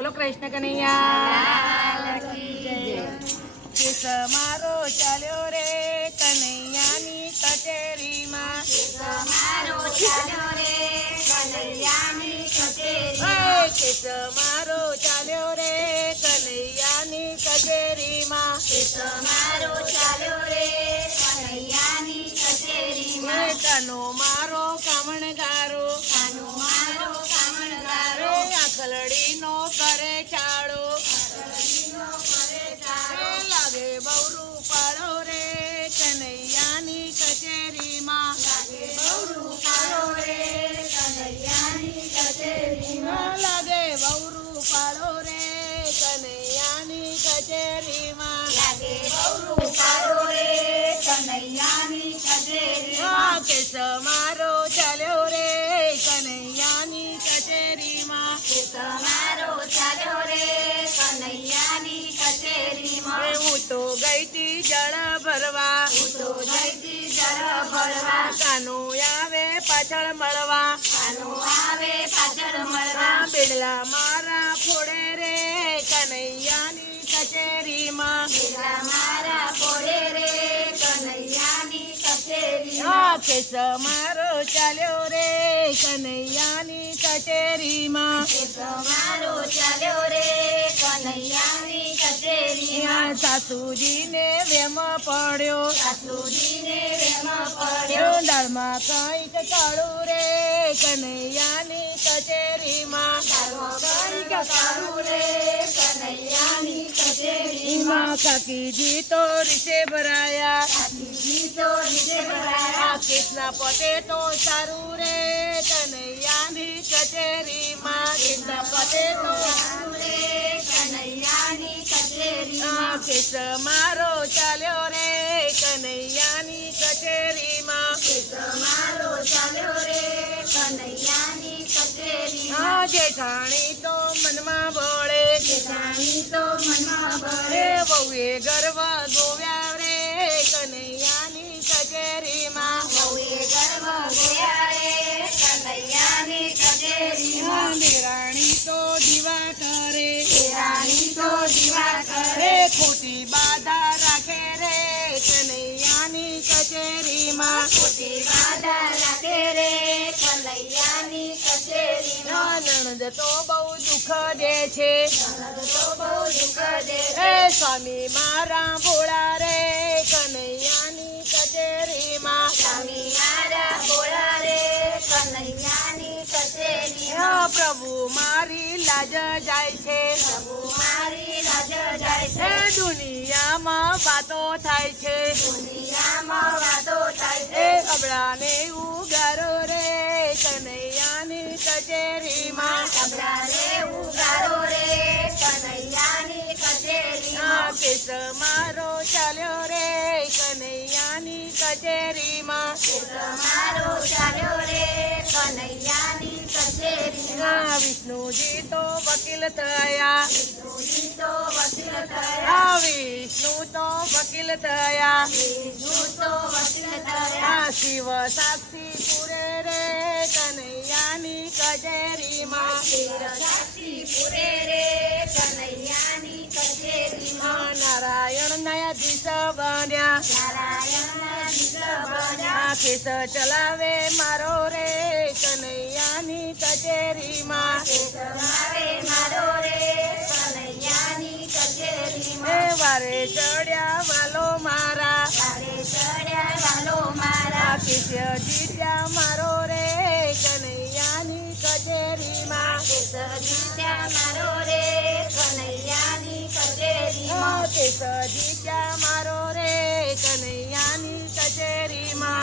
બોલો કૃષ્ણ કનૈયા. કેસ મારો ચાલ્યો રે કનૈયાની કચેરીમાં. એ કેસ મારો ચાલ્યો રે કનૈયાની કચેરીમાં. એ કાનો મારો કામણગારો. કનૈયાની કચેરીમાં. આ કેસ મારો ચાલ્યો રે કનૈયાની કચેરીમાં. એ હું તો ગઈ તી જળ ભરવા. કાનો આવે પાછળ મળવા. આ બેડલા મારા ફોડે આ કેસ મારો ચાલ્યો રે કનૈયાની કચેરીમાં. ચાલ્યો રે સાસુજીને વેમ પડ્યો. સાસુજીને વેમાં પડ્યો. દાળમાં કંઈક કાળું રે કનૈયાની કચેરીમાં. કંઈક કાળું રે કનૈયાની કચેરીમાં. કાકીજી તો રીસે ભરાયા. કાકીજી તો નીચે ભરાયા. કૃષ્ણ પતે તો સારું રે કનૈયાની કચેરીમાં. કૃષ્ણ પતે તો સારું કૃષ્ણ મારો ચાલ્યો રે કનૈયાની કચેરીમાં. મારો ચાલ્યો રે કનૈયાની કચેરીમાં. જે જેઠાણી તો મનમાં બોળે જાણી તો મનમાં રે ભળે વહુએ ગર્વ ગોવ્યા રે કનૈયાની કચેરીમાં. બહુએ ગર્વ ગયા કચેરીમાં. ખોટી બાધા રાખે રે કનૈયાની કચેરીમાં તો બહુ દુઃખ દે છે. સ્વામી મારા ભોળા રે, કનૈયાની કચેરીમાં. સ્વામી મારા ભોળા રે કનૈયાની કચેરીમાં પ્રભુ, મારી લાજ જાય છે. પ્રભુ મારી વાતો થાય છે. દુનિયામાં વાતો થાય છે. અબળાને ઉગારો રે કનૈયાની કચેરીમાં. કબરાને ઉગારો રે કનૈયાની કચેરીમાં. કેસ મારો ચાલ્યો કચેરીમાં તમારો ચાલ્યો રે કનૈયાની કચેરીમાં આ વિષ્ણુજી તો વકીલ થયા વિષ્ણુજી તો વકીલ થયા આ વિષ્ણુ તો વકીલ થયા વિષ્ણુ તો વકીલ થયા આ શિવ સાક્ષી પુરે રે કનૈયાની કચેરીમાં શિર સાક્ષી પુરે રે મારો રે કનૈયાની કચેરીમાં. ચડ્યા વાલો મારા. કેસ્ય જીત્યા મારો.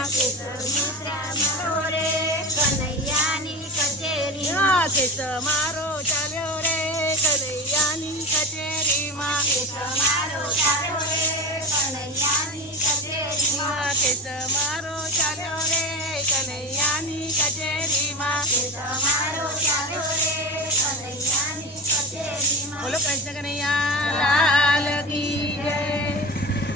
જીત્યા મારો રે કનૈયાની કચેરીમાં કેસ મારો ચાલ્યો રે કનૈયાની કચેરીમાં તમારો ચાલ્યો રે કનૈયાની કચેરીમાં કેસ મારો ચાલ્યો રે કનૈયાની કચેરીમાં ચાલ્યો બોલો કૃષ્ણ કનૈયા